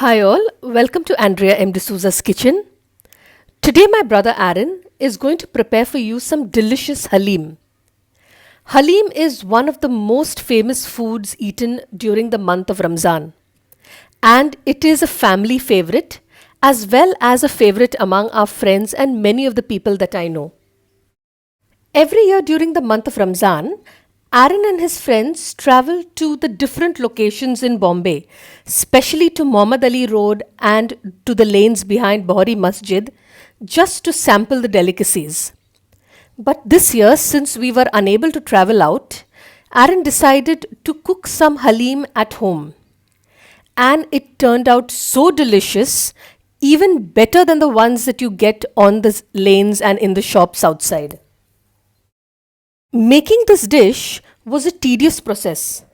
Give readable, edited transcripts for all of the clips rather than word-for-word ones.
Hi all, welcome to Andrea M. D'Souza's kitchen. Today my brother Aaron is going to prepare for you some delicious halim. Halim is one of the most famous foods eaten during the month of Ramzan, and it is a family favorite as well as a favorite among our friends and many of the people that I know. Every year during the month of Ramzan, Aaron and his friends travel to the different locations in Bombay, especially to Muhammad Ali Road and to the lanes behind Bahari Masjid, just to sample the delicacies. But this year, since we were unable to travel out, Aaron decided to cook some halim at home. And it turned out so delicious, even better than the ones that you get on the lanes and in the shops outside. Making this dish was a tedious process.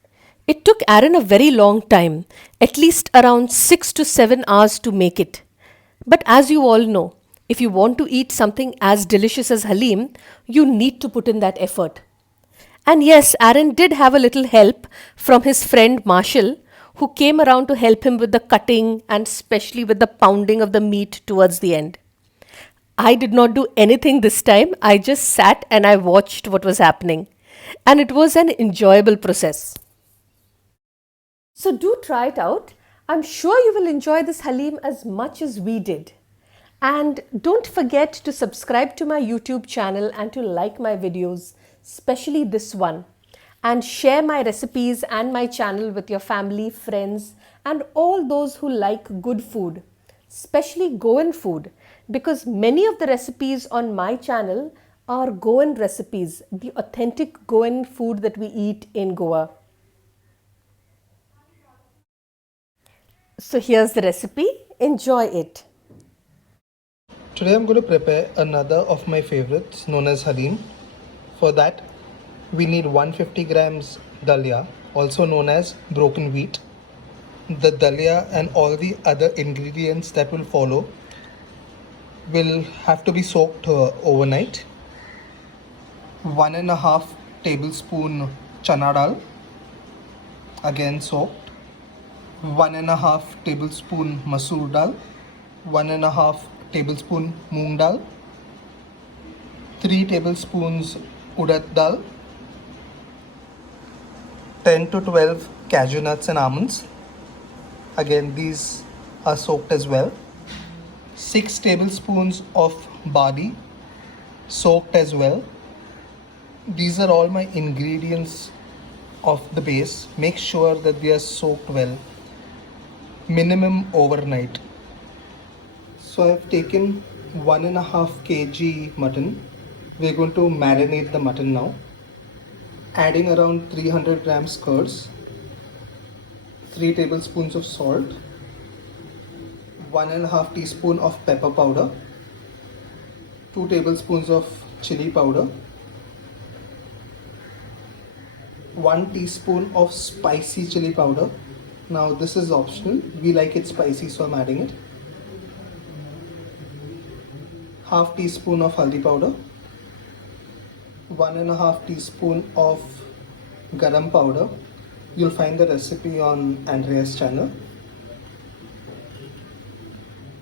It took Aaron a very long time, at least around 6 to 7 hours to make it. But as you all know, if you want to eat something as delicious as halim, you need to put in that effort. And yes, Aaron did have a little help from his friend Marshall, who came around to help him with the cutting and especially with the pounding of the meat towards the end. I did not do anything this time. I just sat and I watched what was happening. And it was an enjoyable process. So do try it out. I'm sure you will enjoy this halim as much as we did. And don't forget to subscribe to my YouTube channel and to like my videos, especially this one. And share my recipes and my channel with your family, friends, and all those who like good food, especially Goan food, because many of the recipes on my channel are Goan recipes, the authentic Goan food that we eat in Goa. So here's the recipe. Enjoy it. Today I'm going to prepare another of my favorites known as halim. For that we need 150 grams dalia, also known as broken wheat. The dalia and all the other ingredients that will follow will have to be soaked overnight. 1.5 tablespoon chana dal, again soaked. 1.5 tablespoon masoor dal. 1.5 tablespoon moong dal. 3 tablespoons urad dal. 10 to 12 cashew nuts and almonds. Again, these are soaked as well. 6 tablespoons of barley, soaked as well. These are all my ingredients of the base. Make sure that they are soaked well, minimum overnight. So I have taken 1.5 kg mutton. We're going to marinate the mutton now. Adding around 300 grams curds, 3 tablespoons of salt, 1.5 teaspoon of pepper powder, 2 tablespoons of chili powder, 1 teaspoon of spicy chili powder. Now this is optional. We like it spicy, so I'm adding it. Half teaspoon of haldi powder, 1.5 teaspoon of garam powder. You'll find the recipe on Andrea's channel.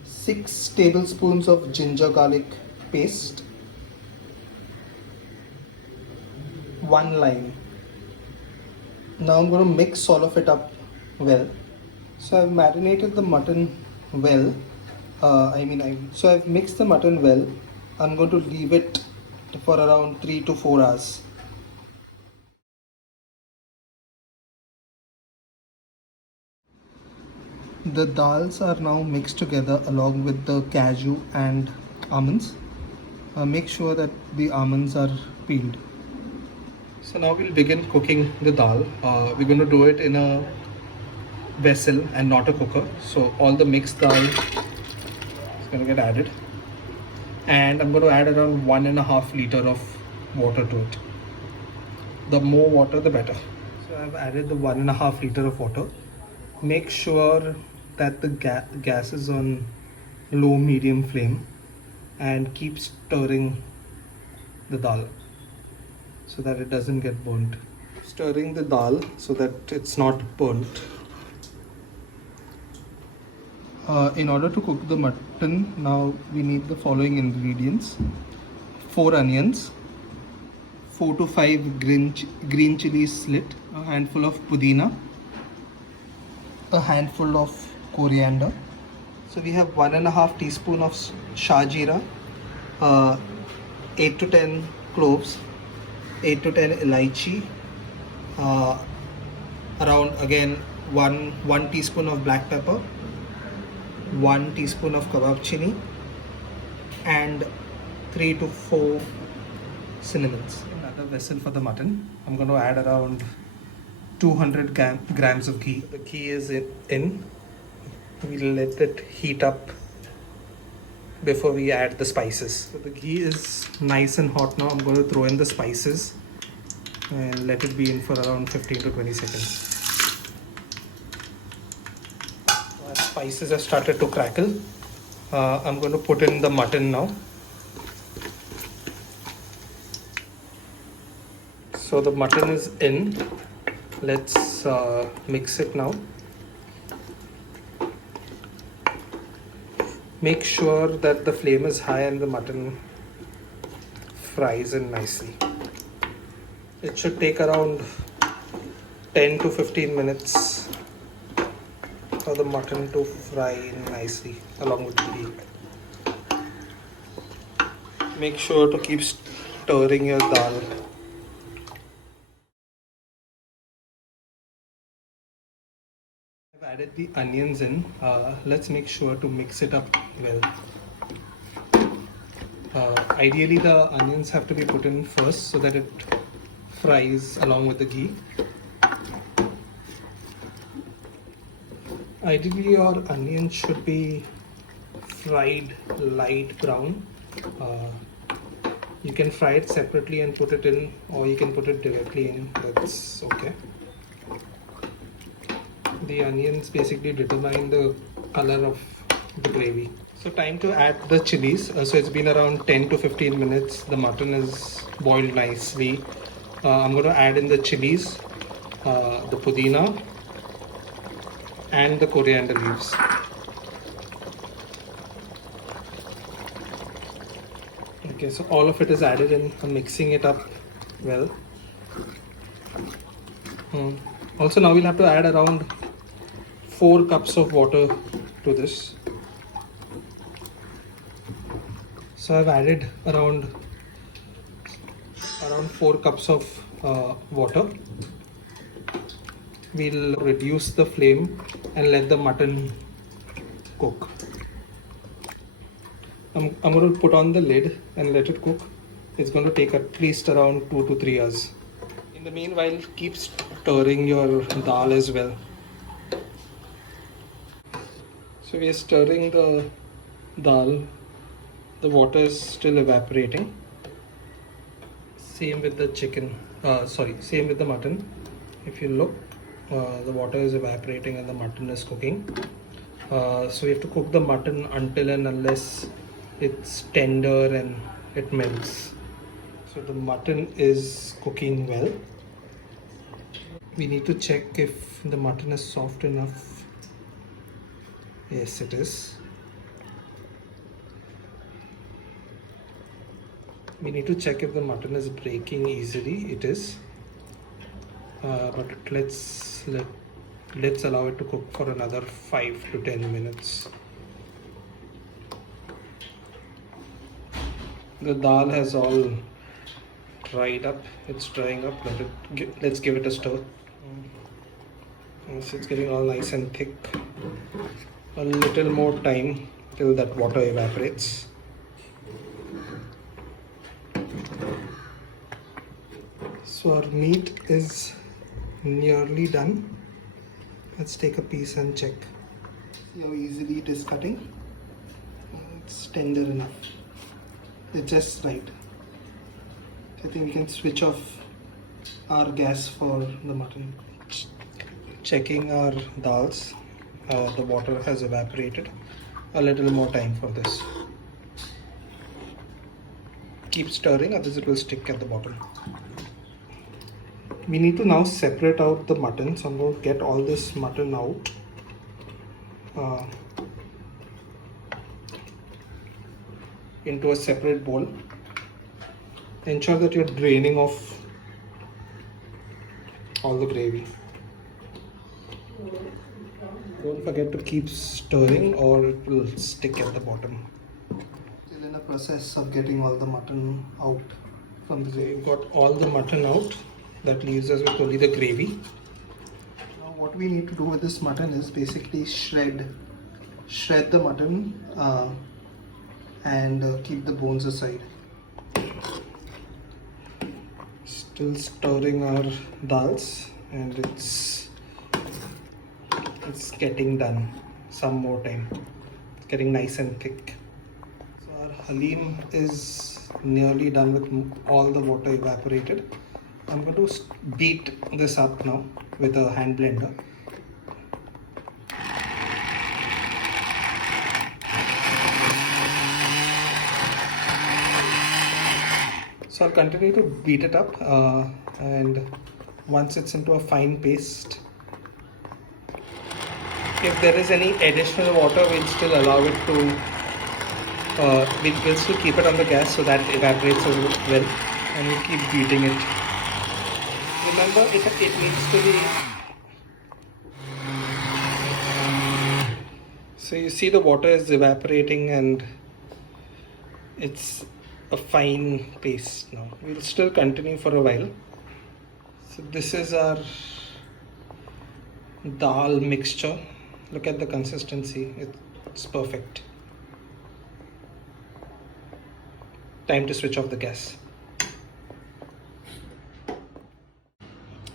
6 tablespoons of ginger garlic paste, 1 lime. Now I'm going to mix all of it up well. So I've marinated the mutton well. So I've mixed the mutton well. I'm going to leave it for around 3 to 4 hours. The dals are now mixed together along with the cashew and almonds. Make sure that the almonds are peeled. So now we'll begin cooking the dal. We're going to do it in a vessel and not a cooker. So all the mixed dal is going to get added. And I'm going to add around 1.5 liter of water to it. The more water, the better. So I've added the 1.5 liter of water. Make sure that the gas is on low medium flame and keep stirring the dal so that it doesn't get burnt. Stirring the dal so that it's not burnt. In order to cook the mutton, now we need the following ingredients: 4 onions, 4 to 5 green chilies slit, a handful of pudina, a handful of coriander. So we have 1.5 teaspoon of shah jeera, 8 to 10 cloves, 8 to 10 elaichi, uh, around again 1 teaspoon of black pepper, 1 teaspoon of kebab chili, and 3 to 4 cinnamons. Another vessel for the mutton. I'm going to add around 200 grams of ghee. The ghee is in. We'll let it heat up before we add the spices. So the ghee is nice and hot now. I'm going to throw in the spices and let it be in for around 15 to 20 seconds. As spices have started to crackle, I'm going to put in the mutton now. So the mutton is in. Let's mix it now. Make sure that the flame is high and the mutton fries in nicely. It should take around 10 to 15 minutes for the mutton to fry in nicely along with the ghee. Make sure to keep stirring your dal. I've added the onions in. Let's make sure to mix it up well. Ideally the onions have to be put in first so that it fries along with the ghee. Ideally your onions should be fried light brown. You can fry it separately and put it in, or you can put it directly in. That's okay. The onions basically determine the color of the gravy. So time to add the chilies. So it's been around 10 to 15 minutes. The mutton is boiled nicely. I'm going to add in the chilies, the pudina, and the coriander leaves. Okay, so all of it is added in. I'm mixing it up well. Also now we'll have to add around 4 cups of water to this. So I've added around 4 cups of water. We'll reduce the flame and let the mutton cook. I'm going to put on the lid and let it cook. It's going to take at least around 2 to 3 hours. In the meanwhile, keep stirring your dal as well. So we are stirring the dal. The water is still evaporating. Same with the chicken. Same with the mutton. If you look, the water is evaporating and the mutton is cooking. So we have to cook the mutton until and unless it's tender and it melts. So the mutton is cooking well. We need to check if the mutton is soft enough. Yes, it is. We need to check if the mutton is breaking easily. It is. But let's allow it to cook for another 5 to 10 minutes. The dal has all dried up. It's drying up. Let's give it a stir. So it's getting all nice and thick. A little more time till that water evaporates. So our meat is nearly done. Let's take a piece and check. See how easily it is cutting. It's tender enough. It's just right. I think we can switch off our gas for the mutton. Checking our dals. The water has evaporated. A little more time for this. Keep stirring, otherwise it will stick at the bottom. We need to now separate out the mutton. So I'm going to get all this mutton out. into a separate bowl. Ensure that you're draining off all the gravy. Don't forget to keep stirring or it will stick at the bottom. Still in the process of getting all the mutton out from the gravy. We've got all the mutton out. That leaves us with only the gravy. Now what we need to do with this mutton is basically shred the mutton and keep the bones aside. Still stirring our dals and it's getting done. Some more time. It's getting nice and thick. So our halim is nearly done with all the water evaporated. I'm going to beat this up now with a hand blender. So I'll continue to beat it up and once it's into a fine paste, if there is any additional water, we'll still allow it to, we'll still keep it on the gas so that it evaporates as well and we'll keep beating it. Remember, it needs to be, so you see the water is evaporating and it's a fine paste now. We'll still continue for a while. So this is our dal mixture. Look at the consistency, it's perfect. Time to switch off the gas.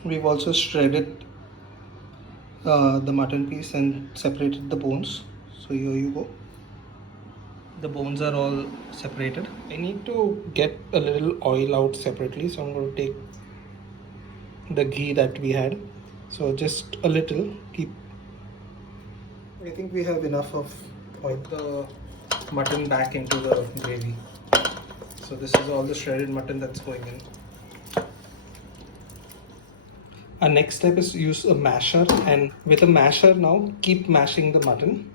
We've also shredded the mutton piece and separated the bones. So here you go. The bones are all separated. I need to get a little oil out separately, so I'm going to take the ghee that we had. So just a little. I think we have enough of oil. The mutton back into the gravy. So this is all the shredded mutton that's going in. Our next step is use a masher, and with a masher now keep mashing the mutton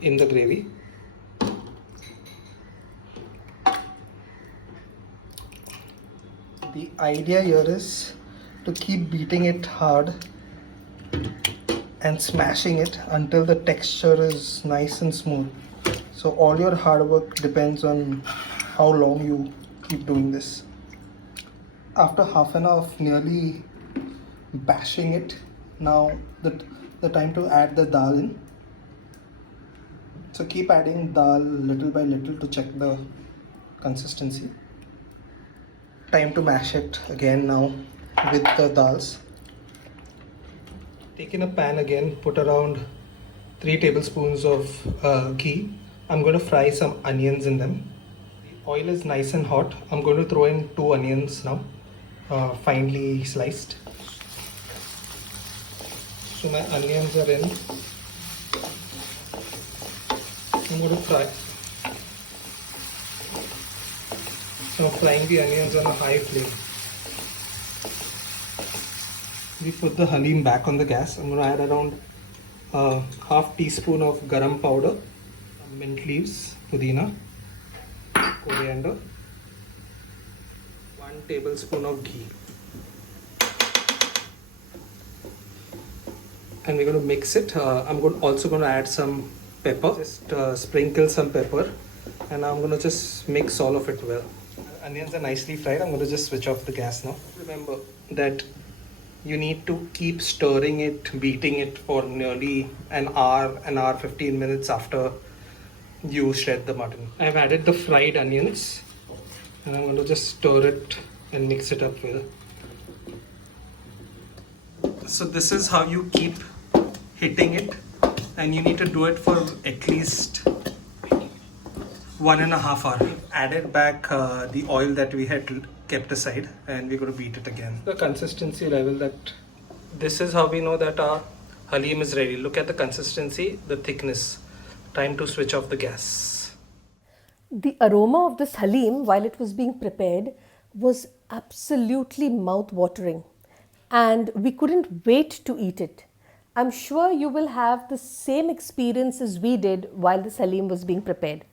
in the gravy. The idea here is to keep beating it hard and smashing it until the texture is nice and smooth. So all your hard work depends on how long you keep doing this. After half an hour of nearly bashing it, now the time to add the dal in. So keep adding dal little by little to check the consistency. Time to mash it again now with the dals. Take in a pan again, put around 3 tablespoons of ghee. I'm going to fry some onions in them. The oil is nice and hot. I'm going to throw in 2 onions now, finely sliced. So my onions are in. I'm going to fry. So I'm frying the onions on a high flame. We put the halim back on the gas. I'm going to add around half teaspoon of garam powder, some mint leaves, pudina, coriander, 1 tablespoon of ghee. And we're going to mix it. I'm also going to add some pepper, just sprinkle some pepper, and I'm going to just mix all of it well. Onions are nicely fried. I'm going to just switch off the gas now. Remember that you need to keep stirring it, beating it for nearly an hour 15 minutes after you shred the mutton. I've added the fried onions and I'm going to just stir it and mix it up well. So this is how you keep hitting it, and you need to do it for at least 1.5 hours. Added back the oil that we had kept aside, and we're going to beat it again. The consistency level, that this is how we know that our halim is ready. Look at the consistency, the thickness. Time to switch off the gas. The aroma of this halim while it was being prepared was absolutely mouth-watering, and we couldn't wait to eat it. I'm sure you will have the same experience as we did while this halim was being prepared.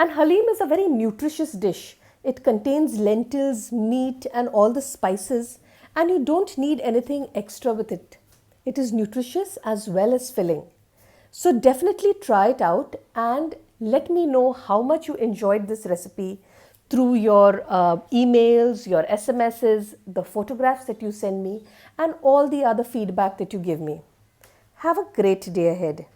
And halim is a very nutritious dish. It contains lentils, meat, and all the spices, and you don't need anything extra with it. It is nutritious as well as filling. So, definitely try it out and let me know how much you enjoyed this recipe through your emails, your SMSs, the photographs that you send me, and all the other feedback that you give me. Have a great day ahead.